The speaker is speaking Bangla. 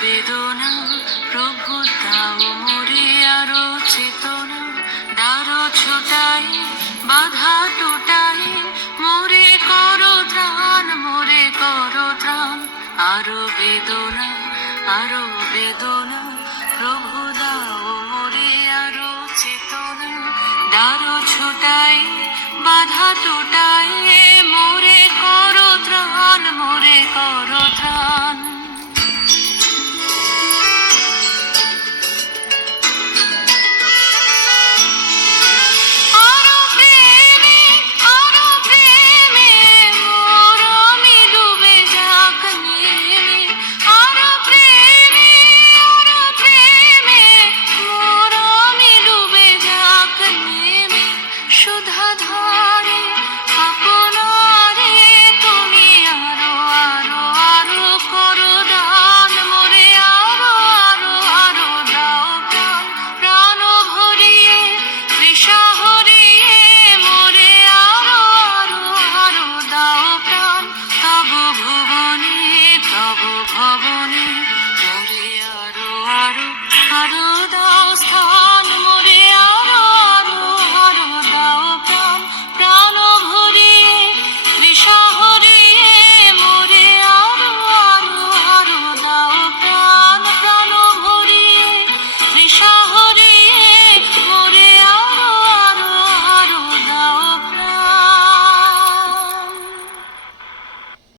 বেদনা প্রভু দাও মরে আরও চেতনা। দারো ছোটাই, বাধা টুটাই, মোরে করো ত্রাণ মোরে করো ত্রাণ আরও বেদনা আরও বেদনা প্রভু দাও মোরে আরও চেতনা। দারো ছোটাই, বাধা টুটাই ভবনে আরও আরও আরও দাও